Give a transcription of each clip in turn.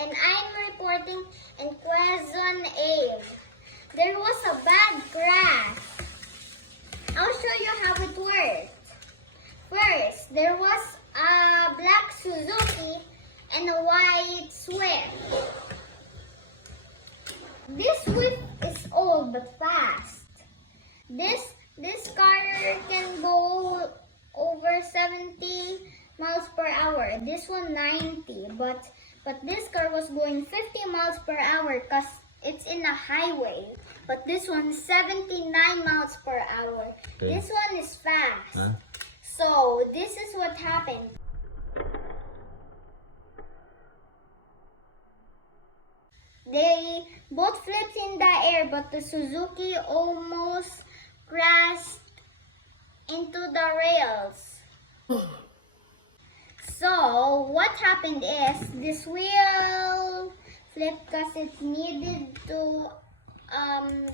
and I'm reporting in Quezon Ave. There was a bad crash. I'll show you how it worked. First, there was a black Suzuki and a white Swift. This Swift is old but fast. This car can go over 70 miles per hour. This one 90, but this car was going 50 miles per hour because it's in a highway. But this one 79 miles per hour. Okay. This one is fast. Huh? So this is what happened. They both flipped in the air, but the Suzuki almost crashed into the rails. So what happened is this wheel flipped because it needed to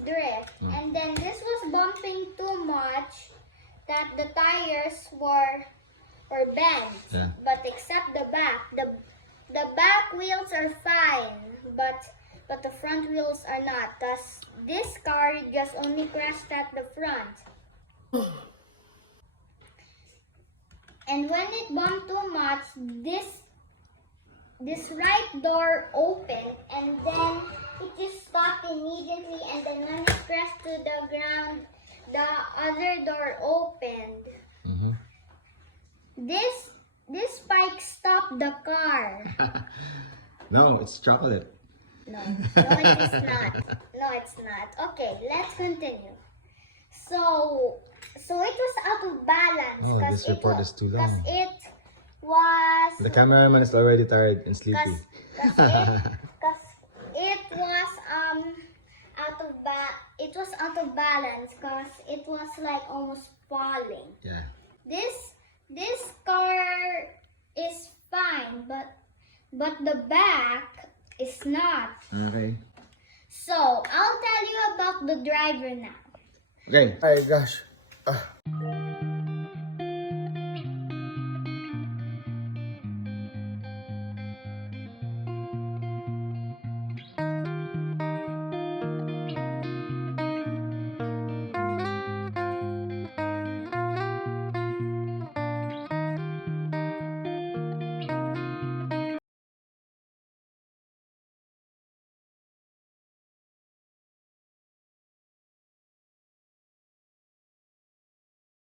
drift, and then this was bumping too much that the tires were bent. Yeah. But except the back, the back wheels are fine, but the front wheels are not. Thus, this car just only crashed at the front. And when it bumped too much, this right door opened, and then it just stopped immediately, and then when it crashed to the ground, the other door opened. Mm-hmm. This spike stopped the car. No, it's chocolate. No, it is not. No, it's not. Okay, let's continue. So it was out of balance. Oh, this report is too long. Because it was... The cameraman is already tired and sleepy. Because it was out of balance because it was like almost falling. Yeah. This car is fine, but the back is not. Okay. So I'll tell you about the driver now. Okay. Hi gosh.